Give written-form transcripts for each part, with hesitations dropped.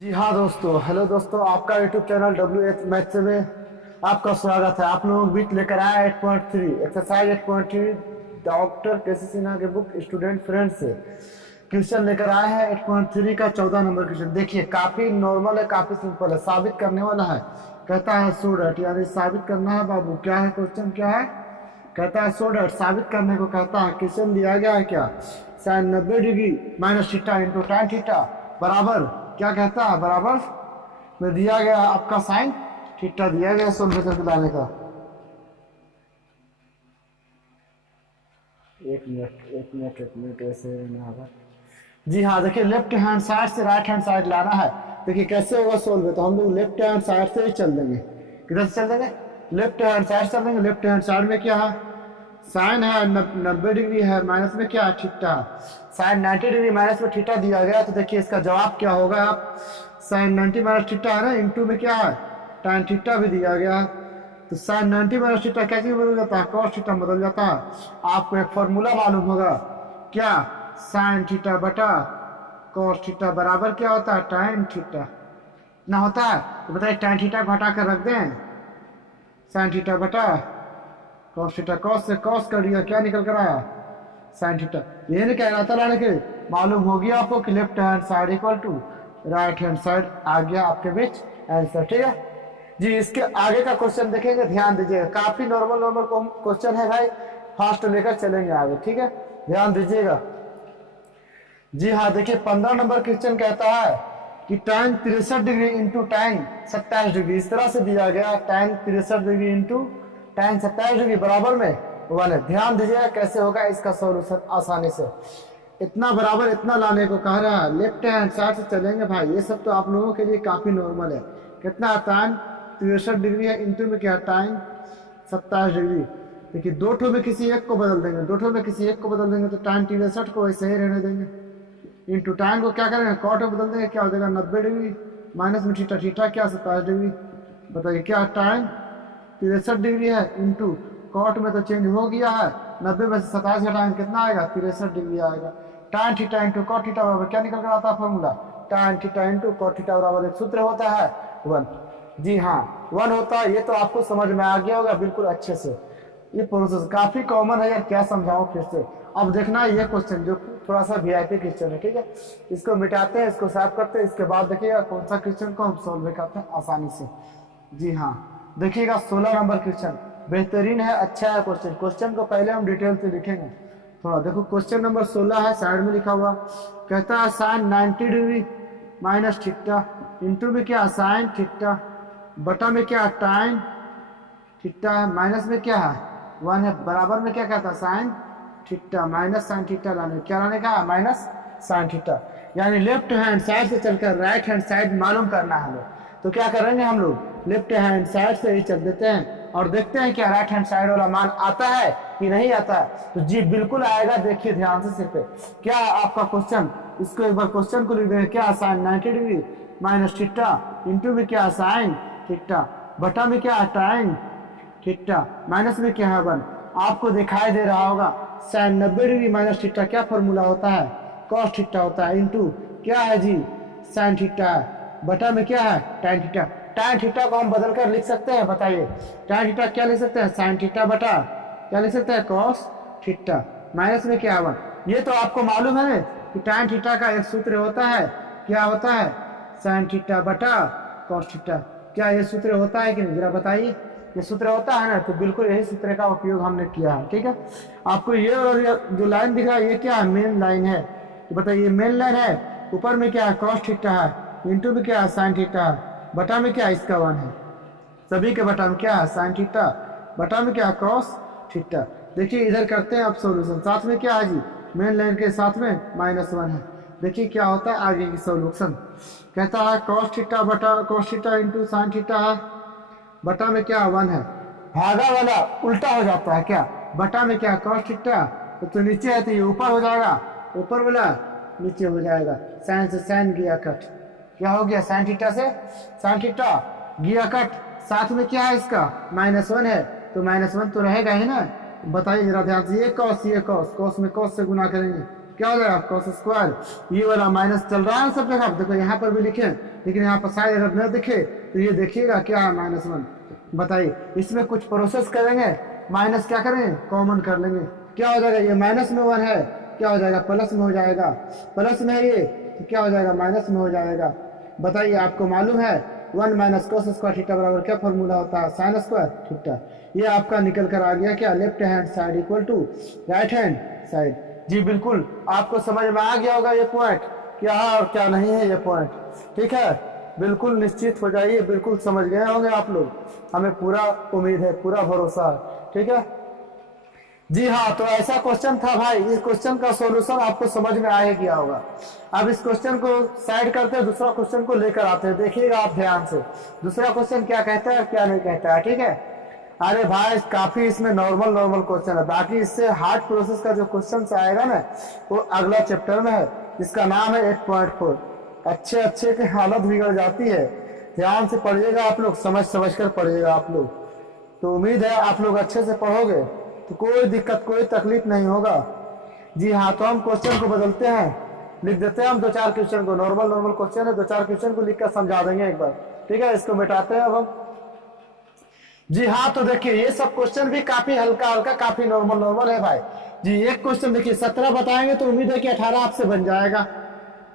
जी हाँ दोस्तों, हेलो दोस्तों, आपका यूट्यूब चैनल WH मैथ्स में आपका स्वागत है। आप लोगों के बीच लेकर आया 8.3 एक्सरसाइज 8.3 डॉक्टर केसी सिन्हा के बुक स्टूडेंट फ्रेंड से क्वेश्चन लेकर आए हैं 8.3 का 14 नंबर क्वेश्चन। देखिए काफी नॉर्मल है, काफी सिंपल है, साबित करने वाला है। कहता है सो डैट, यानी साबित करना है बाबू। क्या है क्वेश्चन, क्या है? कहता है सो डैट, साबित करने को कहता है। क्वेश्चन दिया गया है क्या, sine 90 degree minus theta into tan theta बराबर क्या कहता है, बराबर में दिया गया आपका साइन थीटा दिया गया सोल्व करके लाने का। एक मिनट ऐसे ना होगा। जी हाँ, देखिए लेफ्ट हैंड साइड से राइट हैंड साइड लाना है। देखिए कैसे होगा सोल्व, तो हम लोग लेफ्ट हैंड साइड से ही चल देंगे। किधर से चल देंगे? लेफ्ट हैंड साइड चल देंगे। लेफ्ट हैंड साइड में क्या है, साइन है 90 डिग्री है, माइनस में क्या है, थीटा। साइन 90 डिग्री माइनस में थीटा दिया गया, तो देखिए इसका जवाब क्या होगा। आप साइन 90 माइनस थीटा है ना, इंटू में क्या है, tan थीटा भी दिया गया। तो साइन 90 माइनस थीटा कैसे बदल जाता है, cos थीटा बदल जाता है। आपको एक फॉर्मूला मालूम होगा, क्या, साइन थीटा बटा cos थीटा बराबर क्या होता है, tan थीटा ना होता है। तो बताइए tan थीटा को हटा कर रख दें, साइन थीटा बटा cos थीटा, cos से cos कर दिया, क्या निकल कर आया, साइन थीटा। ये नहीं कह रहा था लाने के, मालूम हो गया आपको कि left hand side equal to right hand side आ गया आपके बीच आंसर। ठीक है जी, इसके आगे का क्वेश्चन देखेंगे, ध्यान दीजिएगा। काफी नॉर्मल नॉर्मल क्वेश्चन है भाई, फास्ट लेकर चलेंगे आगे, ठीक है, ध्यान दीजिएगा। जी हाँ, देखिए 15 नंबर क्वेश्चन कहता है कि tan 63 degree into tan 27 degree, इस तरह से दिया गया, tan 63 degree into tan 27 degree बराबर में 1 है। ध्यान दीजिएगा कैसे होगा इसका सॉल्यूशन आसानी से। इतना बराबर इतना लाने को कह रहा है, लेफ्ट हैंड साइड से चलेंगे भाई। ये सब तो आप लोगों के लिए काफी नॉर्मल है। कितना tan 63 डिग्री है, इंटू में क्या tan 27 डिग्री। देखिए दो ठो में किसी एक को बदल देंगे, दो ठो में किसी एक को बदल देंगे, तो tan 63 को वैसे ही रहने देंगे। इंटू tan को क्या करेंगे, कॉट में बदल देंगे, क्या हो जाएगा 90 डिग्री माइनस में थीटा, थीटा क्या 27 डिग्री। बताइए क्या tan 63 डिग्री है, इंटू कॉट में तो चेंज हो गया है, 90 में से 27 घटाएंगे कितना आएगा, 63 डिग्री आएगा। tan theta into cot theta बराबर क्या निकल कर आता है formula, tan theta into cot theta बराबर एक सूत्र होता है 1। जी हाँ 1 होता है, ये तो आपको समझ में आ गया होगा बिल्कुल अच्छे से। ये प्रोसेस काफी कॉमन है यार, क्या समझाऊं फिर से। अब देखना ये क्वेश्चन जो थोड़ा सा VIP क्वेश्चन है, ठीक है, इसको मिटाते हैं, इसको साफ करते हैं, इसके बाद देखिएगा कौन सा क्वेश्चन को हम सोल्व करते हैं आसानी से। जी हाँ, देखिएगा 16 नंबर क्वेश्चन बेहतरीन है, अच्छा है क्वेश्चन। क्वेश्चन को पहले हम डिटेल से लिखेंगे थोड़ा। देखो क्वेश्चन नंबर 16 है, साइड में लिखा हुआ, कहता है sine 90 degree minus theta into में क्या साइन थीटा बटा में क्या tan थीटा है, माइनस में क्या है 1 है, बराबर में क्या कहता है sine theta minus sine theta लाने, क्या लाने का, माइनस साइन थीटा। यानी लेफ्ट हैंड साइड से चलकर राइट हैंड साइड मालूम करना है हमें। तो क्या करेंगे हम लोग, लेफ्ट हैंड साइड से ही चल देते हैं और देखते हैं क्या राइट हैंड साइड वाला मान आता है कि नहीं आता है। तो जी बिल्कुल आएगा, देखिए ध्यान से सिर पे क्या आपका क्वेश्चन, इसको एक बार क्वेश्चन को लिख देंगे, क्या sine 90 degree minus theta into में क्या साइन थीटा बटा में क्या tan थीटा माइनस में क्या है 1। आपको दिखाई दे रहा होगा साइन 90 डिग्री माइनस थीटा क्या फॉर्मूला होता है, cos थीटा होता है, इंटू क्या है जी साइन थीटा है, बटा में क्या है tan थीटा। tan थीटा को हम बदल कर लिख सकते हैं, बताइए tan थीटा क्या लिख सकते हैं, साइन थीटा बटा क्या लिख सकते हैं, cos थीटा माइनस में क्या है 1। ये तो आपको मालूम है कि tan थीटा का एक सूत्र होता है, क्या होता है, साइन थीटा बटा cos थीटा। क्या ये सूत्र होता है कि नहीं, जरा बताइए। ये सूत्र होता है ना, तो बिल्कुल यही सूत्र का उपयोग हमने किया है, ठीक है। आपको ये जो लाइन दिखा ये क्या है, मेन लाइन है। तो बताइए मेन लाइन है, ऊपर में क्या है cos थीटा है, इंटू में क्या है साइन थीटा है, बटा में क्या है इसका 1 है, सभी के बटा में क्या है साइन थीटा, बटा में क्या है cos थीटा। देखिए इधर करते हैं अब सोल्यूशन, साथ में क्या है जी, मेन लाइन के साथ में -1 है। देखिए क्या होता है आगे की सोल्यूशन, कहता है cos थीटा बटा cos theta into sine theta है, बटा में क्या 1 है, भागा वाला उल्टा हो जाता है क्या, बटा में क्या cos थीटा, तो नीचे है तो ये ऊपर हो जाएगा, ऊपर वाला नीचे हो जाएगा, साइन से साइन गया कट, क्या हो गया साइन थीटा से साइन थीटा गया कट, साथ में क्या है इसका -1 है, तो -1 तो रहेगा ही ना। बताइए जरा ध्यान से, ये cos, ये cos, cos में cos से गुना करेंगे क्या हो जाएगा cos स्क्वायर, ये वाला माइनस चल रहा है सब जगह, देखो यहाँ पर भी लिखे, लेकिन यहाँ पर शायद अगर न दिखे तो ये देखिएगा क्या है -1। बताइए इसमें कुछ प्रोसेस करेंगे, माइनस क्या करेंगे, कॉमन कर लेंगे, क्या हो जाएगा, ये माइनस में 1 है, क्या हो जाएगा, प्लस में हो जाएगा, प्लस में है ये तो क्या हो जाएगा, माइनस में हो जाएगा। बताइए आपको मालूम है 1 माइनस cos स्क्वायर थीटा बराबर क्या फॉर्मूला होता है, साइन स्क्वायर थीटा। ये आपका निकल कर आ गया क्या, left hand side equal to right hand side. जी बिल्कुल आपको समझ में आ गया होगा ये पॉइंट क्या है और क्या नहीं है ये पॉइंट, ठीक है। बिल्कुल निश्चित हो जाइए, बिल्कुल समझ गए होंगे आप लोग, हमें पूरा उम्मीद है, पूरा भरोसा है, ठीक है। जी हाँ, तो ऐसा क्वेश्चन था भाई, इस क्वेश्चन का सॉल्यूशन आपको समझ में आ ही गया होगा। अब इस क्वेश्चन को साइड करते हैं, दूसरा क्वेश्चन को लेकर आते हैं, देखिएगा आप ध्यान से दूसरा क्वेश्चन क्या कहता है क्या नहीं कहता है, ठीक है। अरे भाई काफी इसमें नॉर्मल क्वेश्चन है, बाकी इससे हार्ड प्रोसेस का जो क्वेश्चन आएगा ना वो अगला चैप्टर में है, जिसका नाम है 8.4। अच्छे की हालत बिगड़ जाती है, ध्यान से पढ़िएगा आप लोग, समझ कर पढ़िएगा आप लोग, तो उम्मीद है आप लोग अच्छे से पढ़ोगे तो कोई दिक्कत कोई तकलीफ नहीं होगा। जी हाँ, तो हम क्वेश्चन को बदलते हैं, लिख देते हैं हम 2-4 क्वेश्चन को, नॉर्मल क्वेश्चन है, 2-4 क्वेश्चन को लिख कर समझा देंगे एक बार, ठीक है। इसको मिटाते हैं अब हम। जी हाँ, तो देखिए ये सब क्वेश्चन भी काफी हल्का काफी नॉर्मल है भाई। जी एक क्वेश्चन देखिए 17 बताएंगे तो उम्मीद है कि 18 आपसे बन जाएगा,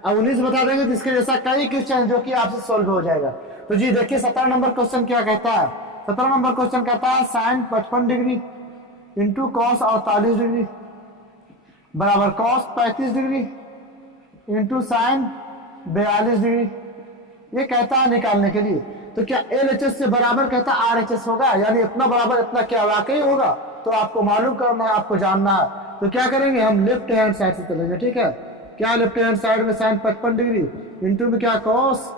अब 19 बता देंगे तो इसके जैसा कई क्वेश्चन जो कि आपसे सॉल्व हो जाएगा। तो जी देखिए 17 नंबर क्वेश्चन क्या कहता है, 17 नंबर क्वेश्चन कहता है sine 55 degree into cos 48 degree बराबर cos 35 degree into sine 42 degree. ये कहता है निकालने के लिए, तो क्या LHS से बराबर कहता है RHS होगा, यानी इतना बराबर इतना क्या वाकई होगा, तो आपको मालूम करना है, आपको जानना है। तो क्या करेंगे हम, लेफ्ट हैंड साइड से चलेंगे, ठीक है। क्या लेफ्ट हैंड साइड में साइन 55 डिग्री इंटू में क्या कॉस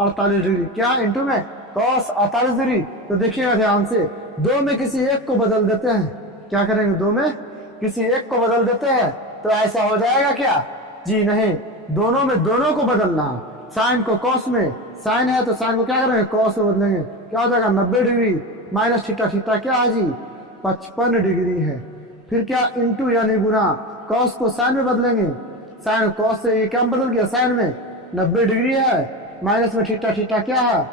48 डिग्री, क्या इंटू में कॉस 48 डिग्री। तो देखिएगा ध्यान से, दो में किसी एक को बदल देते हैं, क्या करेंगे, दो में किसी एक को बदल देते हैं, तो ऐसा हो जाएगा क्या, जी नहीं, दोनों में दोनों को बदलना है, साइन को कॉस में, साइन है तो साइन को क्या करेंगे, कॉस में बदलेंगे, क्या हो जाएगा 90 डिग्री माइनस थीटा क्या है जी 55 डिग्री है। फिर क्या इंटू यानी गुना, कॉस को साइन में बदलेंगे, साइन कॉस से ये क्या बदल गया, साइन में 90 डिग्री है, माइनस में थीटा क्या है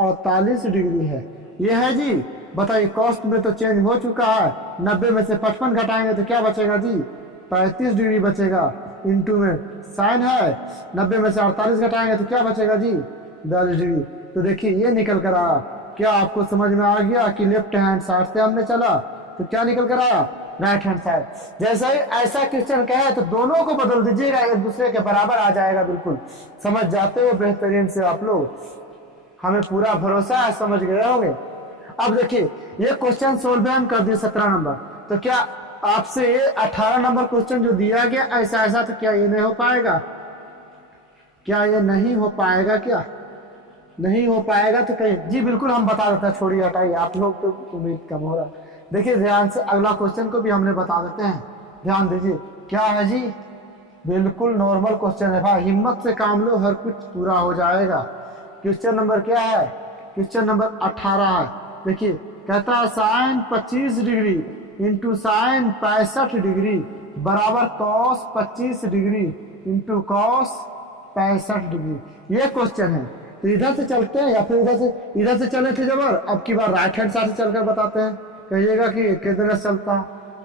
48 डिग्री है, ये है जी। बताइए कॉस्ट में तो चेंज हो चुका है, 90 में से 55 घटाएंगे तो क्या बचेगा जी 35 डिग्री बचेगा, इंटू में साइन है, 90 में से 48 घटाएंगे तो क्या बचेगा जी 42 डिग्री। तो देखिए ये निकल कर आया, क्या आपको समझ में आ गया कि लेफ्ट हैंड साइड से हमने चला तो क्या निकल कर आया, राइट हैंड साइड। जैसा ही ऐसा क्वेश्चन कहे तो दोनों को बदल दीजिएगा, एक दूसरे के बराबर आ जाएगा, बिल्कुल समझ जाते हो बेहतरीन से आप लोग, हमें पूरा भरोसा है समझ गए होंगे। अब देखिए ये क्वेश्चन सोल्व हम कर दिए 17 नंबर, तो क्या आपसे ये 18 नंबर क्वेश्चन जो दिया गया ऐसा तो क्या ये नहीं हो पाएगा, क्या ये नहीं हो पाएगा, क्या नहीं हो पाएगा तो कहीं, जी बिल्कुल हम बता देते हैं, छोड़िए हटाइए, आप लोग तो उम्मीद कम हो रहा। देखिए ध्यान से अगला क्वेश्चन को भी हमने बता देते हैं, ध्यान दीजिए क्या है जी, बिल्कुल नॉर्मल क्वेश्चन है भाई, हिम्मत से काम लो हर कुछ पूरा हो जाएगा। क्वेश्चन नंबर क्या है, क्वेश्चन नंबर 18 है। देखिए कहता है sine 25 degree into sine 65 degree बराबर cos 25 degree into cos 65 degree, ये क्वेश्चन है। तो इधर से चलते हैं या फिर इधर से चले थे जबर, अब की बार राइट हैंड साइड से चलकर बताते हैं। कहिएगा कि एक के दिन चलता,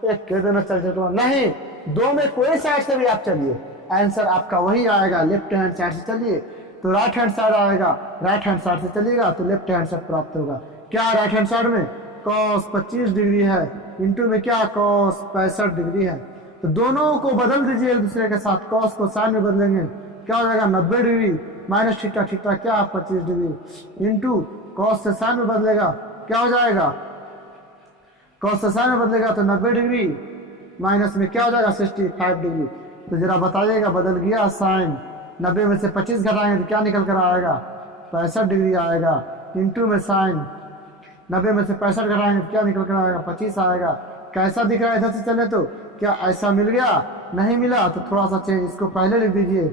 एक के दिन चल चलता नहीं, दो में कोई साइड से भी आप चलिए, आंसर आपका वही आएगा, लेफ्ट हैंड साइड से चलिए तो राइट हैंड साइड आएगा, राइट हैंड साइड से चलिएगा तो लेफ्ट हैंड साइड प्राप्त होगा। क्या राइट हैंड साइड में कॉस 25 डिग्री है, इंटू में क्या कॉस 65 डिग्री है, तो दोनों को बदल दीजिए एक दूसरे के साथ, कॉस को साइन में बदलेंगे, क्या हो जाएगा 90 डिग्री माइनस थीटा क्या 25 डिग्री इंटू कॉस से साइन में बदलेगा, क्या हो जाएगा कॉस से साइन में बदलेगा तो 90 डिग्री माइनस में क्या हो जाएगा 65 डिग्री। तो जरा बताइएगा बदल गया साइन, 90 में से 25 घटाएंगे तो क्या निकल कर आएगा 65 डिग्री आएगा, इंटू में साइन 90 में से 65 घटाएंगे तो क्या निकल कर आएगा 25 आएगा। कैसा दिख रहा है इधर से चले तो, क्या ऐसा मिल गया, नहीं मिला तो थोड़ा सा चेंज, इसको पहले लिख दीजिए,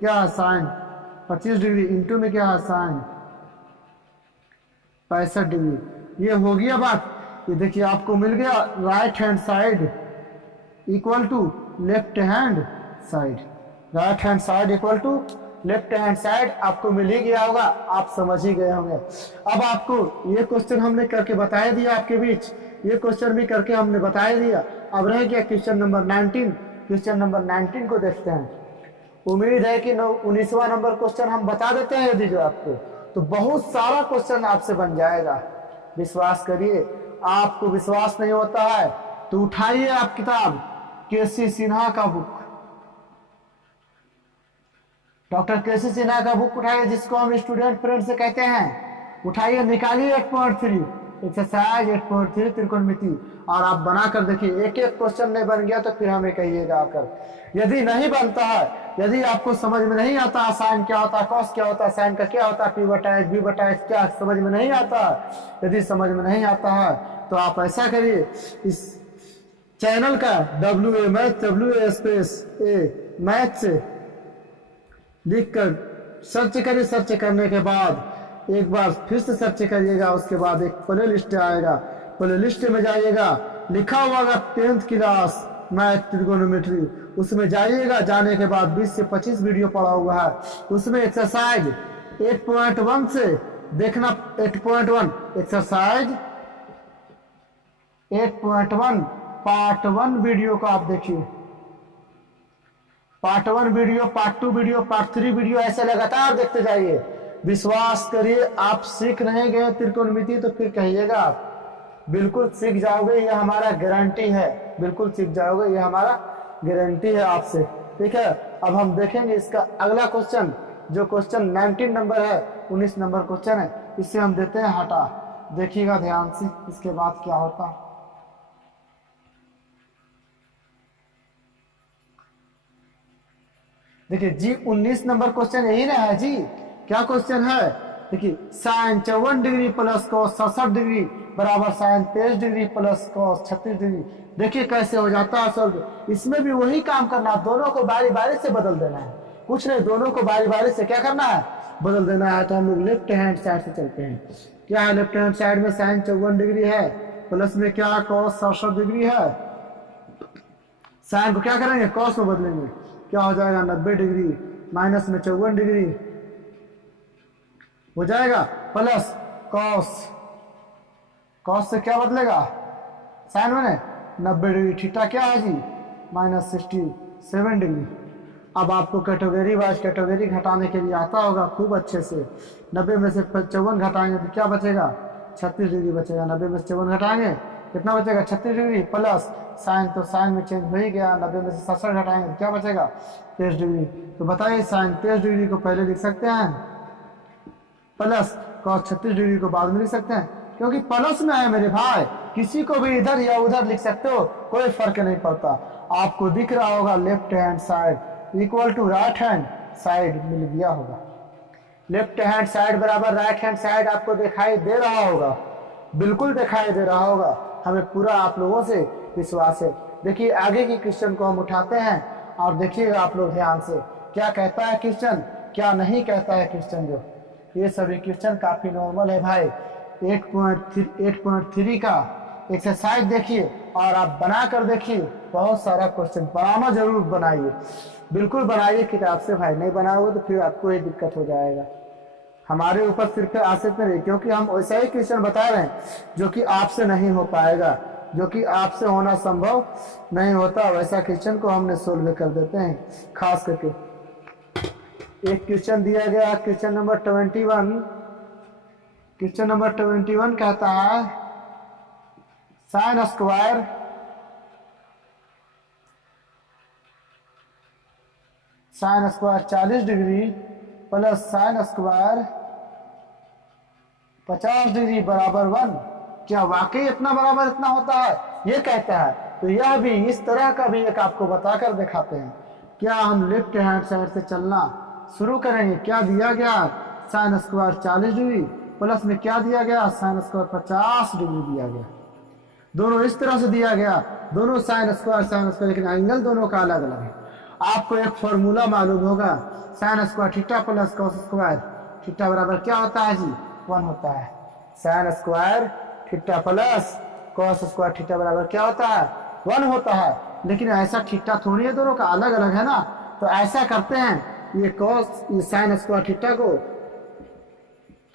क्या है साइन 25 डिग्री इंटू में क्या है साइन 65 डिग्री, ये हो गया बात। ये देखिए आपको मिल गया right hand side equal to left hand side, right hand side equal to left hand side आपको मिल ही गया होगा, आप समझ ही गए होंगे। अब आपको ये क्वेश्चन हमने करके बताया दिया आपके बीच, ये क्वेश्चन भी करके हमने बताया दिया। अब रह गया क्वेश्चन नंबर 19। क्वेश्चन नंबर 19 को देखते हैं। उम्मीद है कि 19वां नंबर क्वेश्चन हम बता देते हैं यदि जो आपको, तो बहुत सारा क्वेश्चन आपसे बन जाएगा, विश्वास करिए। आपको विश्वास नहीं होता है तो उठाइए आप किताब केसी सिन्हा का बुक, डॉक्टर केसी सिन्हा का बुक उठाइए, जिसको हम स्टूडेंट फ्रेंड से कहते हैं। उठाइए, निकालिए 8.3 एक्सरसाइज 8.3 त्रिकोणमिति, और आप बनाकर देखिए। एक एक क्वेश्चन नहीं बन गया तो फिर हमें कहिएगा आकर। यदि नहीं बनता है, यदि आपको समझ में नहीं आता साइन क्या होता है, कॉस क्या होता है, साइन का क्या होता है, पी बटा एच बी बटा एच क्या समझ में नहीं आता है, यदि समझ में नहीं आता है तो आप ऐसा करिए, इस चैनल का WA मैथ WA स्पेस ए मैथ से लिख कर सर्च करिए। सर्च करने के बाद एक बार फिर से सर्च करिएगा, उसके बाद एक प्ले लिस्ट आएगा, प्ले लिस्ट में जाइएगा, लिखा हुआ 10th क्लास मैथ ट्रिगोनोमेट्री, उसमें जाइएगा। जाने के बाद 20 से 25 वीडियो पड़ा हुआ है, उसमें एक्सरसाइज 8.1 से देखना। 8.1 एक्सरसाइज 8.1 पार्ट 1 वीडियो को आप देखिए, part 1 video, part 2 video, part 3 video, ऐसे लगातार देखते जाइए। विश्वास करिए, आप सीख नहीं गए त्रिकोणमिति तो फिर कहिएगा, आप बिल्कुल सीख जाओगे, ये हमारा गारंटी है, बिल्कुल सीख जाओगे, ये हमारा गारंटी है आपसे। ठीक है, अब हम देखेंगे इसका अगला क्वेश्चन, जो क्वेश्चन 19 नंबर है, 19 नंबर क्वेश्चन है, इसे हम देते हैं हटा। देखिएगा ध्यान से, इसके बाद क्या होता है। देखिए जी, 19 नंबर क्वेश्चन यही ना है जी। क्या क्वेश्चन है? देखिए, sine 54 degree plus cos 67 degree बराबर sine 23 degree plus cos 36 degree. देखिए कैसे हो जाता है सॉल्व। इसमें भी वही काम करना, दोनों को बारी बारी से बदल देना है, कुछ नहीं, दोनों को बारी बारी से क्या करना है, बदल देना है। तो हम लोग लेफ्ट हैंड साइड से चलते हैं। क्या है लेफ्ट हैंड साइड में? साइन 54 डिग्री है, प्लस में क्या कॉस 67 डिग्री है। साइन को क्या करेंगे, कॉस में बदलेंगे, क्या हो जाएगा 90 डिग्री, माइनस में 54 डिग्री हो जाएगा, प्लस कॉस, कॉस से क्या बदलेगा, साइन में 90 डिग्री। थीटा क्या है जी, माइनस 67 डिग्री। अब आपको कैटेगरी वाइज कैटेगरी घटाने के लिए आता होगा खूब अच्छे से। 90 में से 54 घटाएंगे तो क्या बचेगा, 36 डिग्री बचेगा। 90 में से 54 घटाएंगे कितना बचेगा, 36 डिग्री, प्लस साइन, तो साइन में चेंज हो ही गया। 90 में से 67 घटाएंगे तो क्या बचेगा, 23 डिग्री। तो बताइए साइन 23 डिग्री को पहले लिख सकते हैं, प्लस कॉस 36 डिग्री को बाद में लिख सकते हैं, क्योंकि प्लस में है मेरे भाई। किसी को भी इधर या उधर लिख सकते हो, कोई फर्क नहीं पड़ता। आपको दिख रहा होगा left hand side equal to right hand side मिल गया होगा। लेफ्ट हैंड साइड बराबर राइट हैंड साइड आपको दिखाई दे रहा होगा, बिल्कुल दिखाई दे रहा होगा, हमें पूरा आप लोगों से विश्वास है। देखिए आगे की क्वेश्चन को हम उठाते हैं और देखिएगा आप लोग ध्यान से, क्या कहता है क्वेश्चन, क्या नहीं कहता है क्वेश्चन। जो ये सभी क्वेश्चन काफी नॉर्मल है भाई। 8.3 का एक्सरसाइज देखिए और आप बना कर देखिए। बहुत सारा क्वेश्चन बनाना जरूर बनाइए, बिल्कुल बनाइए किताब से भाई। नहीं बनाओगे तो फिर आपको ये दिक्कत हो जाएगा। हमारे ऊपर सिर्फ आश्रित नहीं, क्योंकि हम वैसा ही क्वेश्चन बता रहे हैं जो कि आपसे नहीं हो पाएगा, जो कि आपसे होना संभव नहीं होता, वैसा क्वेश्चन को हमने सोल्व कर देते हैं। खास करके एक क्वेश्चन दिया गया, क्वेश्चन नंबर 21। क्वेश्चन नंबर 21 कहता है sine square sine square 40 degree plus sine square 50 degree बराबर 1। क्या वाकई इतना बराबर इतना होता है, ये कहता है। तो यह भी इस तरह का भी एक आपको बताकर दिखाते हैं। क्या हम लेफ्ट हैंड साइड से चलना शुरू करेंगे। क्या दिया गया, साइन स्क्वायर 40 डिग्री प्लस में क्या दिया गया, साइन स्क्वायर 50 डिग्री दिया गया। दोनों इस तरह से दिया गया, दोनों साइन स्क्वायर, लेकिन एंगल दोनों का अलग अलग है। आपको एक फॉर्मूला मालूम होगा, sine square theta plus cos square theta बराबर क्या होता है जी, 1 होता है। Sine square theta plus cos square theta बराबर क्या होता है, 1 होता है। लेकिन ऐसा थीटा थोड़ी है, दोनों का अलग अलग है ना। तो ऐसा करते हैं, ये कॉस ये साइन स्क्वायर थीटा को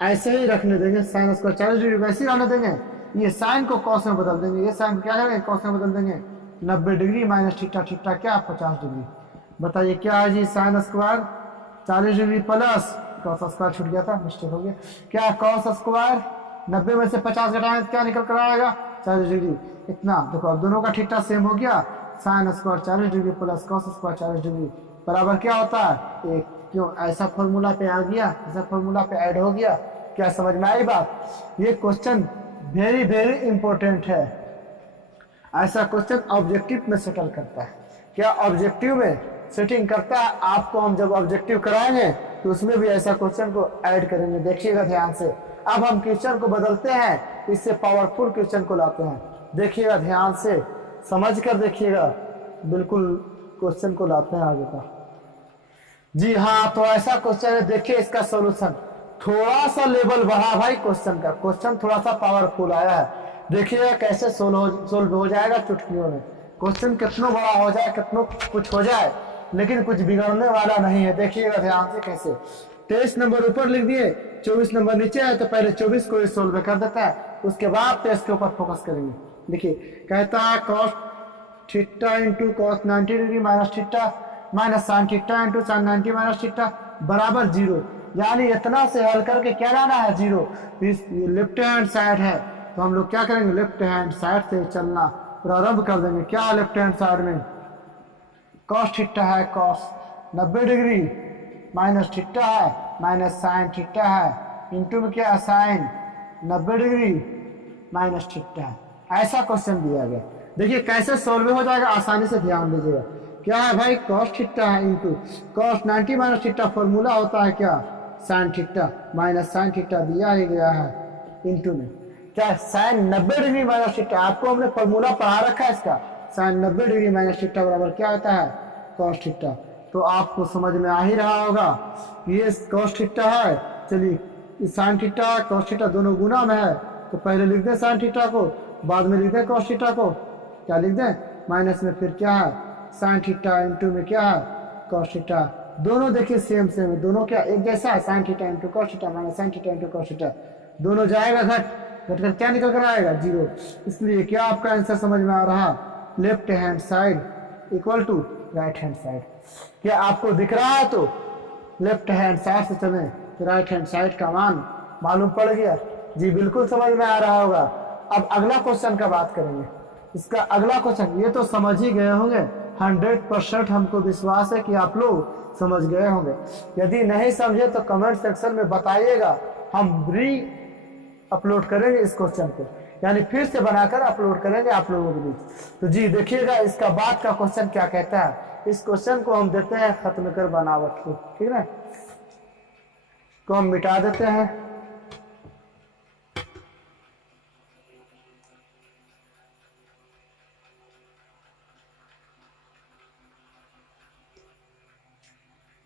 ऐसे ही रखने देंगे, साइन स्क्वायर 40 डिग्री वैसे ही रहने देंगे, ये साइन को कॉस में बदल देंगे, ये साइन क्या करेंगे कॉस में बदल देंगे, 90 डिग्री माइनस थीटा, थीटा क्या 50 डिग्री। बताइए क्या है जी, sine square 40 degree plus cos square छूट गया था, मिस्टेक हो गया, क्या कॉस स्क्वायर 90 में से 50 घटाएं तो क्या निकल कर आएगा 40 डिग्री। इतना देखो अब दोनों का थीटा सेम हो गया, sign square 40 degree plus cos square 40 degree बराबर क्या होता है 1। क्यों ऐसा फॉर्मूला पे आ गया, ऐसा फॉर्मूला पे ऐड हो गया। क्या समझ में आई बात। ये क्वेश्चन वेरी वेरी इंपॉर्टेंट है, ऐसा क्वेश्चन ऑब्जेक्टिव में सेटल करता है। क्या ऑब्जेक्टिव में सेटिंग करता है, आपको हम जब ऑब्जेक्टिव कराएंगे तो उसमें भी ऐसा क्वेश्चन को ऐड करेंगे, देखिएगा ध्यान से। अब हम क्वेश्चन को बदलते हैं, इससे पावरफुल क्वेश्चन को लाते हैं, देखिएगा ध्यान से समझ कर देखिएगा, बिल्कुल क्वेश्चन को लाते हैं आगे का। जी हाँ, तो ऐसा क्वेश्चन है, देखिए इसका सॉल्यूशन थोड़ा सा लेवल बढ़ा भाई क्वेश्चन का, क्वेश्चन थोड़ा सा पावरफुल आया है, देखिएगा कैसे सोल्व हो जाएगा चुटकियों में। क्वेश्चन कितना बड़ा हो जाए, कितना कुछ हो जाए, लेकिन कुछ बिगड़ने वाला नहीं है, देखिएगा ध्यान से कैसे। 23 नंबर ऊपर लिख दिए, 24 नंबर नीचे है, तो पहले 24 को सोल्व कर देता है, उसके बाद 23 के ऊपर फोकस करेंगे। देखिए कहता है cos theta into cos 90 degree minus theta minus sine theta into sine 90 minus theta बराबर 0, यानी इतना से हल करके क्या लाना है 0। ये लेफ्ट हैंड साइड है, तो हम लोग क्या करेंगे लेफ्ट हैंड साइड से चलना प्रारंभ कर देंगे। क्या लेफ्ट हैंड साइड में कॉस थीटा है, कॉस 90 डिग्री माइनस थीटा है माइनस साइन थीटा है इंटू में क्या साइन 90 डिग्री माइनस थीटा है। ऐसा क्वेश्चन दिया गया, देखिए कैसे सॉल्व हो जाएगा, आसानी से ध्यान दीजिएगा। क्या है भाई कॉस थीटा है into cos 90 minus theta, formula होता है क्या sine theta minus sine theta दिया ही गया है इंटू में क्या साइन 90 डिग्री माइनस थीटा, आपको हमने फॉर्मूला पढ़ा रखा है इसका, साइन 90 डिग्री माइनस थीटा बराबर क्या होता है कॉस थीटा। तो आपको समझ में आ ही रहा होगा ये कॉस थीटा है। चलिए साइन थीटा कॉस थीटा दोनों गुना में है, तो पहले लिख दें साइन थीटा को, बाद में लिख दें कॉस थीटा को, क्या लिख दें माइनस में फिर क्या है साइन थीटा इंटू में क्या है कॉस थीटा। दोनों देखिए सेम सेम है, दोनों क्या एक जैसा है, sine theta into cos theta minus sine theta into cos theta, दोनों जाएगा घट कर क्या निकल कर आएगा 0। इसलिए क्या आपका आंसर समझ में आ रहा, left hand side equal to right hand side. क्या आपको दिख रहा है, तो लेफ्ट हैंड साइड से चलें तो राइट हैंड साइड का मान मालूम पड़ गया जी, बिल्कुल समझ में आ रहा होगा। अब अगला क्वेश्चन का बात करेंगे, इसका अगला क्वेश्चन ये तो समझ ही गए होंगे, 100% हमको विश्वास है कि आप लोग समझ गए होंगे। यदि नहीं समझे तो कमेंट सेक्शन में बताइएगा, हम री अपलोड करेंगे इस क्वेश्चन को, यानी फिर से बनाकर अपलोड करेंगे आप लोगों के बीच। तो जी देखिएगा इसका बाद का क्वेश्चन क्या कहता है, इस क्वेश्चन को हम देते हैं खत्म कर बनावट को, ठीक है, को हम मिटा देते हैं।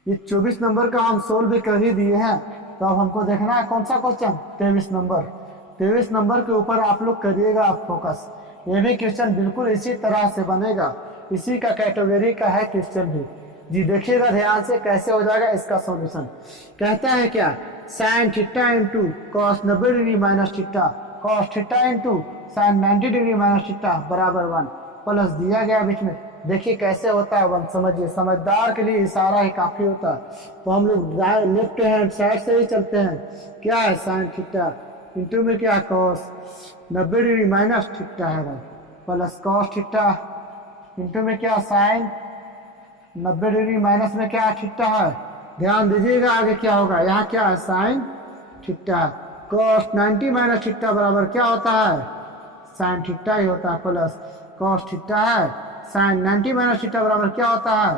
ये 24 नंबर का हम सोल्व भी कर ही दिए हैं, तो अब हमको देखना है कौन सा क्वेश्चन 23 नंबर। 23 नंबर के ऊपर आप लोग करिएगा आप फोकस, ये भी क्वेश्चन बिल्कुल इसी तरह से बनेगा, इसी का कैटेगरी का है क्वेश्चन भी जी। देखिएगा ध्यान से कैसे हो जाएगा इसका सॉल्यूशन। कहता है क्या sine theta into cos 90 degree minus theta cos theta into sine 90 degree minus theta बराबर 1 प्लस दिया गया बीच में। देखिए कैसे होता है 1, समझिए, समझदार के लिए इशारा ही काफी होता है। तो हम लोग लेफ्ट हैंड साइड से ही चलते हैं, क्या है साइन थीटा इंटू में क्या कॉस 90 डिग्री माइनस थीटा है भाई प्लस कॉस थीटा इंटू में क्या साइन 90 डिग्री माइनस में क्या थीटा है। ध्यान दीजिएगा आगे क्या होगा, यहाँ क्या है sine theta cos 90 minus theta बराबर क्या होता है साइन थीटा ही होता है प्लस कॉस थीटा है साइन 90 माइनस थीटा बराबर क्या होता है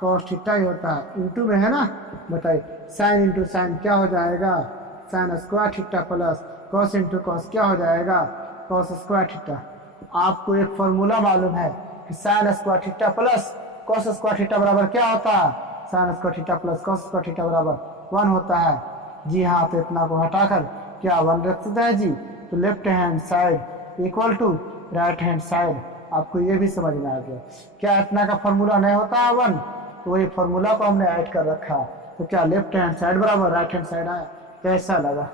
कॉस थीटा ही होता है, इंटू में है ना। बताइए साइन इंटू साइन क्या हो जाएगा sine square theta plus cos into cos क्या हो जाएगा कॉस स्क्वायर थीटा। आपको एक फॉर्मूला मालूम है कि sine square theta plus cos square theta बराबर क्या होता है sine square theta plus cos square theta बराबर 1 होता है। जी हाँ, तो इतना को हटाकर क्या 1 रख सकता है जी, तो left hand side equal to right hand side. आपको ये भी समझ में आ गया, क्या इतना का फॉर्मूला नहीं होता है 1, तो वही फॉर्मूला को हमने ऐड कर रखा। तो क्या लेफ्ट हैंड साइड बराबर राइट हैंड साइड आया? कैसा लगा?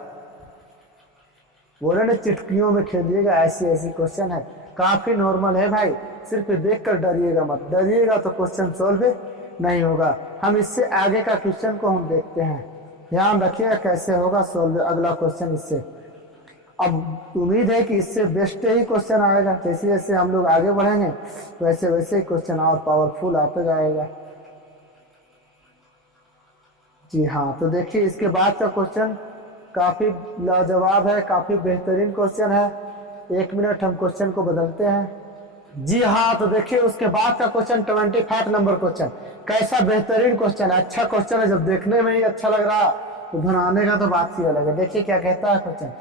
बोले ना चुटकियों में खेलिएगा, ऐसी ऐसी क्वेश्चन है, काफी नॉर्मल है भाई। सिर्फ देख कर डरिएगा मत, डरिएगा तो क्वेश्चन सॉल्व नहीं होगा। हम इससे आगे का क्वेश्चन को हम देखते हैं, ध्यान रखिएगा कैसे होगा सॉल्व अगला क्वेश्चन इससे। अब उम्मीद है कि इससे बेस्ट ही क्वेश्चन आएगा। जैसे जैसे हम लोग आगे बढ़ेंगे वैसे वैसे ही क्वेश्चन और पावरफुल आता जाएगा। जी हाँ, तो देखिए इसके बाद का क्वेश्चन काफी लाजवाब है, काफी बेहतरीन क्वेश्चन है। 1 मिनट हम क्वेश्चन को बदलते हैं। जी हाँ, तो देखिए उसके बाद का क्वेश्चन 25 नंबर क्वेश्चन, कैसा बेहतरीन क्वेश्चन है, अच्छा क्वेश्चन है। जब देखने में ही अच्छा लग रहा तो बनाने का तो बात ही अलग है। देखिए क्या कहता है क्वेश्चन,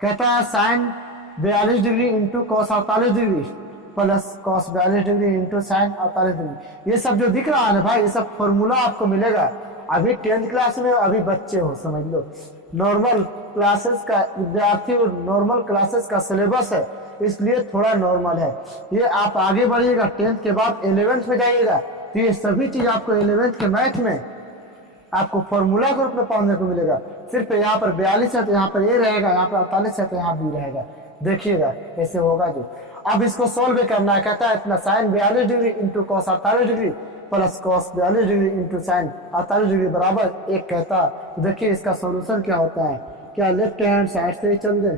कहता है sine 42 degree into cos 48 degree plus cos 42 degree into sine 48 degree. ये सब जो दिख रहा है ना भाई, ये सब फॉर्मूला आपको मिलेगा। अभी 10th क्लास में अभी बच्चे हो, समझ लो नॉर्मल क्लासेस का विद्यार्थी और नॉर्मल क्लासेस का सिलेबस है, इसलिए थोड़ा नॉर्मल है। ये आप आगे बढ़िएगा 10th के बाद 11th में जाइएगा तो ये सभी चीज आपको 11th के मैथ में आपको फॉर्मूला के रूप में पढ़ने को मिलेगा। सिर्फ यहाँ पर 42 है तो यहाँ पर ए रहेगा, यहाँ पर 48 है तो यहाँ बी रहेगा। देखिएगा कैसे होगा जो। अब इसको सोल्व करना है, कहता है इतना sine 42 degree into cos 48 degree plus cos 42 degree into sine 48 degree बराबर 1 कहता। तो देखिए इसका सॉल्यूशन क्या होता है। क्या लेफ्ट हैंड साइड से ही चल गए,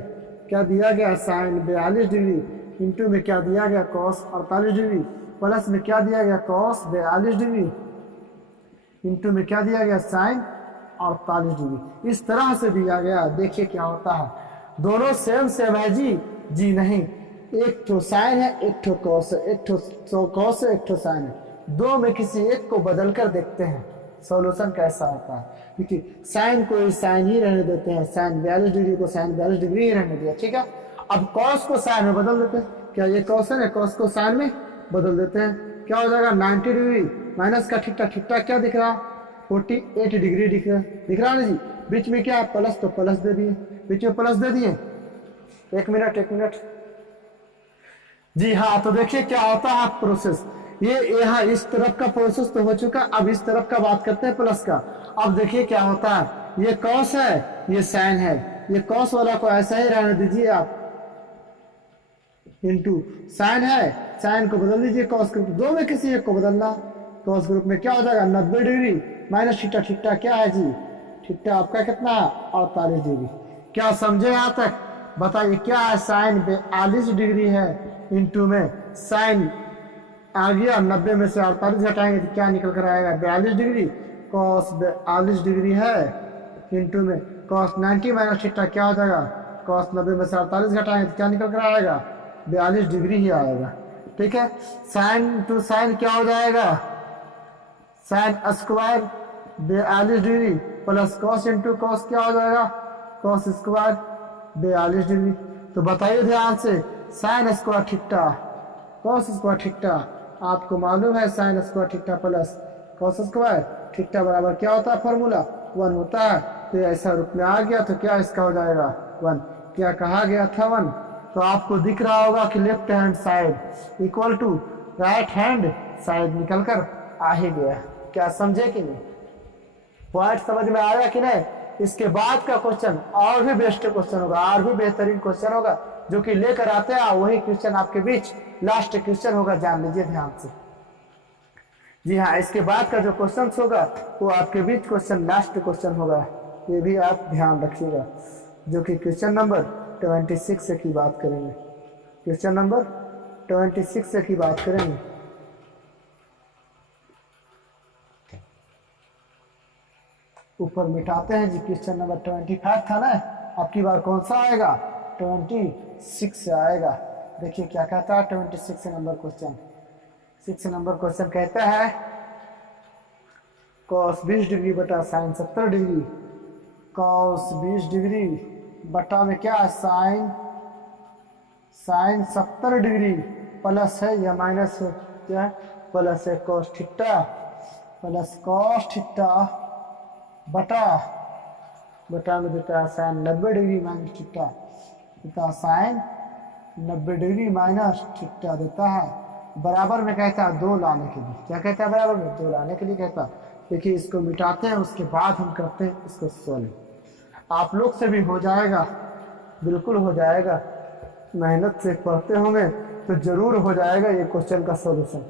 क्या दिया गया साइन 42 डिग्री इंटू में क्या दिया गया कॉस 48 डिग्री प्लस में क्या दिया गया कॉस 42 डिग्री इंटू में क्या दिया गया साइन 48 डिग्री। इस तरह से दिया गया। देखिए क्या होता है, दोनों सेम सेम है जी, जी नहीं, एक ठो साइन है एक ठो कॉस है, एक ठो कॉस है एक ठो साइन है, दो में किसी एक को बदल कर देखते हैं सॉल्यूशन कैसा होता है। क्योंकि साइन को साइन ही रहने देते हैं, साइन 42 डिग्री को साइन 42 डिग्री ही रहने दिया, ठीक है। अब कॉस को साइन में बदल देते हैं, क्या ये कॉस है, कॉस को साइन में बदल देते हैं, क्या हो जाएगा 90 डिग्री माइनस का ठीक ठाक क्या दिख रहा, 48 डिग्री दिख रहा ना जी। बीच में क्या प्लस, तो प्लस दे दिए, बीच में प्लस दे दिए। 1 मिनट जी हाँ। तो देखिए क्या होता है प्रोसेस, ये यहाँ इस तरफ का प्रोसेस तो हो चुका, अब इस तरफ का बात करते हैं प्लस का। अब देखिए क्या होता है, ये कॉस है ये साइन है, ये कॉस वाला को ऐसा ही रहने दीजिए आप, इंटू साइन है, साइन को बदल दीजिए कॉस ग्रुप, दो में किसी एक को बदलना। कॉस ग्रुप में क्या हो जाएगा 90 डिग्री माइनस थीटा क्या है जी, थीटा आपका कितना है 48 डिग्री। क्या समझे यहाँ तक? बताइए क्या है, साइन 42 डिग्री है इंटू में साइन आ गया 90 में से 48 घटाएंगे तो क्या निकल कर आएगा 42 डिग्री, कॉस 42 डिग्री है इंटू में कॉस 90 माइनस थीटा क्या हो जाएगा, कॉस 90 में से 48 घटाएंगे तो क्या निकल कर आएगा 42 डिग्री ही आएगा, ठीक है। साइन टू साइन क्या हो जाएगा, sine square 42 degree plus cos into cos क्या हो जाएगा, कॉस स्क्वायर 42 डिग्री। तो बताइए ध्यान से, sine square theta cos square theta, आपको मालूम है sine square theta plus cos square theta बराबर क्या होता है, फॉर्मूला 1 होता है। तो ऐसा रूप में आ गया तो क्या इसका हो जाएगा 1, क्या कहा गया था 1। तो आपको दिख रहा होगा कि left hand side equal to right hand side निकल कर आ ही गया। क्या समझे कि नहीं, पॉइंट समझ में आया कि नहीं। इसके बाद का क्वेश्चन और भी बेस्ट क्वेश्चन होगा, और भी बेहतरीन क्वेश्चन होगा, जो कि लेकर आते हैं वही क्वेश्चन आपके बीच लास्ट क्वेश्चन होगा, जान लीजिए ध्यान से। जी हाँ, इसके बाद का जो क्वेश्चन होगा वो आपके बीच क्वेश्चन लास्ट क्वेश्चन होगा, ये भी आप ध्यान रखिएगा, जो कि क्वेश्चन नंबर 26 की बात करेंगे। क्वेश्चन नंबर 26 की बात करेंगे। ऊपर मिटाते हैं जी, क्वेश्चन नंबर 25 था ना, अब की बार कौन सा आएगा 26 से आएगा। देखिए क्या कहता है 26 नंबर क्वेश्चन। 6 नंबर क्वेश्चन कहता है कॉस 20 डिग्री बटा साइन 70 डिग्री, कॉस 20 डिग्री बटा में क्या है साइन 70 डिग्री प्लस है या माइनस है, क्या है प्लस है cos theta plus cos theta बटा में देता है साइन 90 डिग्री माइनस थीटा, देता है साइन 90 डिग्री माइनस थीटा देता है बराबर में कहता है 2 लाने के लिए। क्या कहता है? बराबर में 2 लाने के लिए कहता है। देखिए इसको मिटाते हैं, उसके बाद हम करते हैं इसको सोल्व। आप लोग से भी हो जाएगा, बिल्कुल हो जाएगा। मेहनत से पढ़ते होंगे तो जरूर हो जाएगा ये क्वेश्चन का सॉल्यूशन।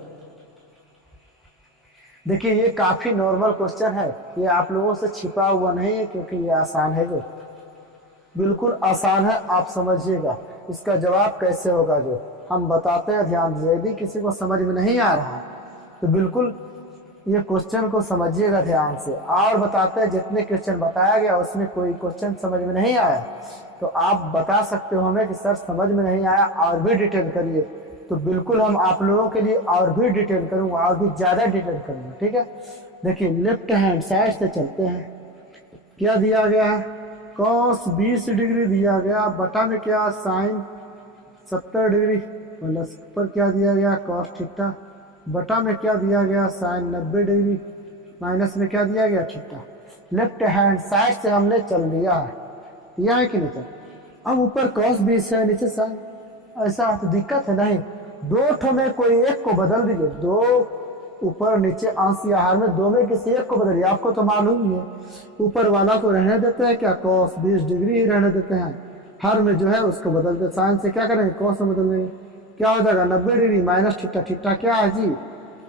देखिए ये काफी नॉर्मल क्वेश्चन है, ये आप लोगों से छिपा हुआ नहीं है, क्योंकि ये आसान है, जो बिल्कुल आसान है। आप समझिएगा इसका जवाब कैसे होगा, जो हम बताते हैं ध्यान दीजिए। यदि किसी को समझ में नहीं आ रहा तो बिल्कुल ये क्वेश्चन को समझिएगा ध्यान से। और बताते हैं जितने क्वेश्चन बताया गया उसमें कोई क्वेश्चन समझ में नहीं आया तो आप बता सकते हो हमें कि सर समझ में नहीं आया, और भी डिटेल करिए। तो बिल्कुल हम आप लोगों के लिए और भी डिटेल करूंगा, और भी ज़्यादा डिटेल करूंगा, ठीक है। देखिए लेफ्ट हैंड साइड से चलते हैं। क्या दिया गया है? कॉस 20 डिग्री दिया गया, बटा में क्या साइन 70 डिग्री, प्लस पर क्या दिया गया कॉस थीटा, बटा में क्या दिया गया साइन 90 डिग्री, माइनस में क्या दिया गया थीटा। लेफ्ट हैंड साइड से हमने चल लिया है, दिया है कि नहीं चल। अब ऊपर कॉस 20 है, नीचे साइन, ऐसा तो दिक्कत है नहीं। 2 ठो में कोई एक को बदल दीजिए, 2 ऊपर नीचे अंश या हर में 2 में किसी एक को बदलिए। आपको तो मालूम ही है, ऊपर वाला को रहने देते हैं क्या, कॉस 20 डिग्री ही रहने देते हैं। हर में जो है उसको बदल देते, साइन से क्या करेंगे, कॉस में बदल देंगे। क्या हो जाएगा 90 डिग्री माइनस थीटा, थीटा क्या है जी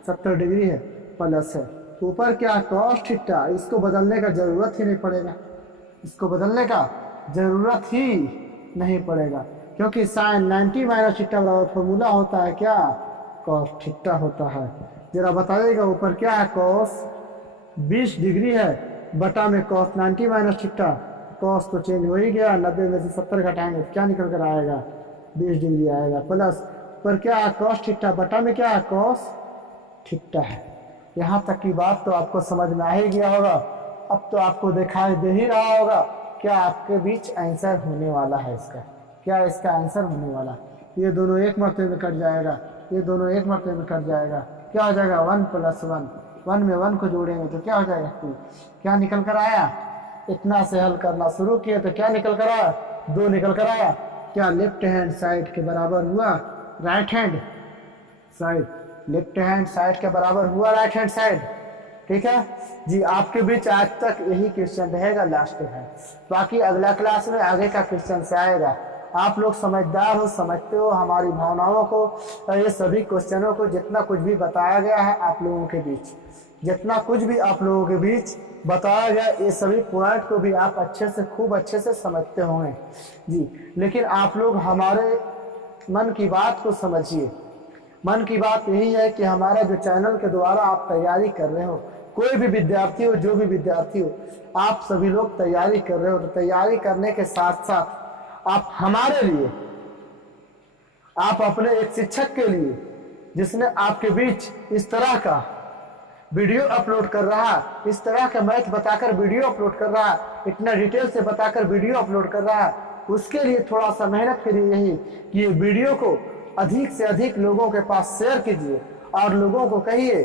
70 डिग्री है, प्लस है ऊपर क्या कॉस थीटा। इसको बदलने का जरूरत ही नहीं पड़ेगा, इसको बदलने का जरूरत ही नहीं पड़ेगा, क्योंकि साइन 90 माइनस थीटा बराबर फॉर्मूला होता है क्या, कॉस थीटा होता है। जरा बताइएगा ऊपर क्या है, कॉस 20 डिग्री है, बटा में कॉस 90 माइनस थीटा। कॉस तो चेंज हो ही गया, 90 में से 70 घटाएंगे तो क्या निकल कर आएगा 20 डिग्री आएगा, प्लस पर क्या है कॉस थीटा, बटा में क्या है कॉस थीटा है। यहाँ तक की बात तो आपको समझ में आ ही गया होगा। अब तो आपको दिखाई दे ही रहा होगा क्या आपके बीच आंसर होने वाला है इसका, क्या इसका आंसर होने वाला। ये दोनों एक मरतबे में कट जाएगा, ये दोनों एक मरतबे में कट जाएगा, क्या हो जाएगा 1 + 1, 1 में 1 को जोड़ेंगे तो क्या हो जाएगा 2। क्या निकल कर आया, इतना से हल करना शुरू किए तो क्या निकल कर आया 2 निकल कर आया। क्या लेफ्ट हैंड साइड के बराबर हुआ right hand side, left hand side के बराबर हुआ राइट हैंड साइड, ठीक है जी। आपके बीच आज तक यही क्वेश्चन रहेगा लास्ट है, बाकी अगला क्लास में आगे का क्वेश्चन से आएगा। आप लोग समझदार हो, समझते हो हमारी भावनाओं को, ये सभी क्वेश्चनों को जितना कुछ भी बताया गया है आप लोगों के बीच, जितना कुछ भी आप लोगों के बीच बताया गया, ये सभी पॉइंट को भी आप अच्छे से खूब अच्छे से समझते होंगे जी। लेकिन आप लोग हमारे मन की बात को समझिए। मन की बात यही है कि हमारा जो चैनल के द्वारा आप तैयारी कर रहे हो, कोई भी विद्यार्थी हो, जो भी विद्यार्थी हो, आप सभी लोग तैयारी कर रहे हो, तो तैयारी करने के साथ साथ आप हमारे लिए, आप अपने एक शिक्षक के लिए जिसने आपके बीच इस तरह का वीडियो अपलोड कर रहा है, इस तरह का मैथ बताकर वीडियो अपलोड कर रहा है, इतना डिटेल से बताकर वीडियो अपलोड कर रहा है, उसके लिए थोड़ा सा मेहनत करिए यही कि ये वीडियो को अधिक से अधिक लोगों के पास शेयर कीजिए और लोगों को कहिए,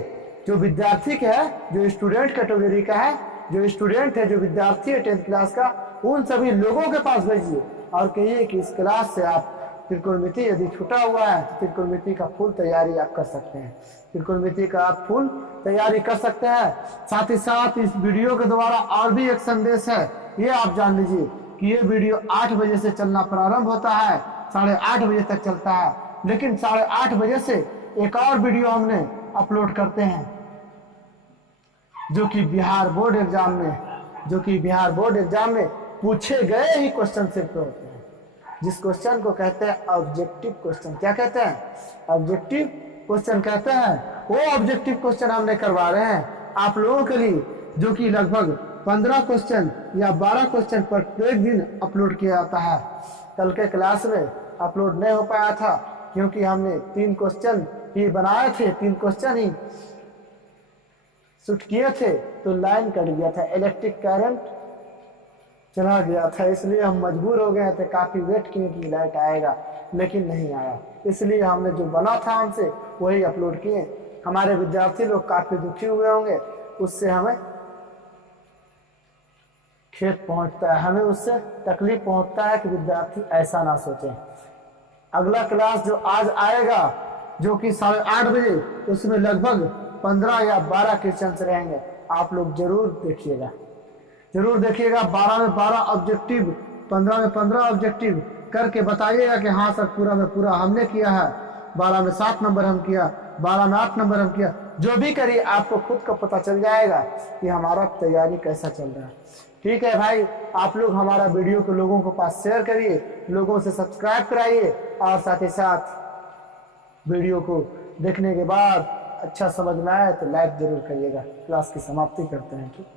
जो विद्यार्थी का है, जो स्टूडेंट कैटेगरी का है, जो स्टूडेंट है, जो विद्यार्थी है 10th क्लास का, उन सभी लोगों के पास भेजिए और कहिए कि इस क्लास से आप त्रिकोणमिति यदि छूटा हुआ है तो त्रिकोणमिति का फुल तैयारी आप कर सकते हैं, त्रिकोणमिति का आप फुल तैयारी कर सकते हैं। साथ ही साथ इस वीडियो के द्वारा और भी एक संदेश है, ये आप जान लीजिए कि ये वीडियो 8 बजे से चलना प्रारंभ होता है, 8:30 बजे तक चलता है, लेकिन 8:30 बजे से एक और वीडियो हमने अपलोड करते हैं जो कि बिहार बोर्ड एग्जाम में पूछे गए ही क्वेश्चन सिर्फ होते हैं, जिस क्वेश्चन को कहते हैं ऑब्जेक्टिव क्वेश्चन। क्या कहते हैं? ऑब्जेक्टिव क्वेश्चन कहते हैं। वो ऑब्जेक्टिव क्वेश्चन हमने करवा रहे हैं आप लोगों के लिए, जो कि लगभग 15 क्वेश्चन या 12 क्वेश्चन प्रत्येक दिन अपलोड किया जाता है। कल के क्लास में अपलोड नहीं हो पाया था क्योंकि हमने 3 क्वेश्चन ही बनाए थे, 3 क्वेश्चन ही शूट किए थे, तो लाइन कट गया था, इलेक्ट्रिक करंट चला गया था, इसलिए हम मजबूर हो गए थे, काफी वेट किए कि लाइट आएगा, लेकिन नहीं आया। इसलिए हमने जो बना था हमसे वही अपलोड किए। हमारे विद्यार्थी लोग काफी दुखी हुए होंगे, उससे हमें खेद पहुंचता है, हमें उससे तकलीफ पहुंचता है कि विद्यार्थी ऐसा ना सोचें। अगला क्लास जो आज आएगा जो कि 8:30 बजे, उसमें लगभग 15 या 12 क्वेश्चन रहेंगे। आप लोग जरूर देखिएगा, जरूर देखिएगा। 12 में 12 ऑब्जेक्टिव, 15 में 15 ऑब्जेक्टिव करके बताइएगा कि हाँ सर पूरा में पूरा हमने किया है। 12 में 7 नंबर हम किया, 12 में 8 नंबर हम किया। जो भी करिए आपको खुद को पता चल जाएगा कि हमारा तैयारी कैसा चल रहा है। ठीक है भाई, आप लोग हमारा वीडियो को लोगों के पास शेयर करिए, लोगों से सब्सक्राइब कराइए, और साथ ही साथ वीडियो को देखने के बाद अच्छा समझ में आए तो लाइक जरूर करिएगा। क्लास की समाप्ति करते हैं। ठीक।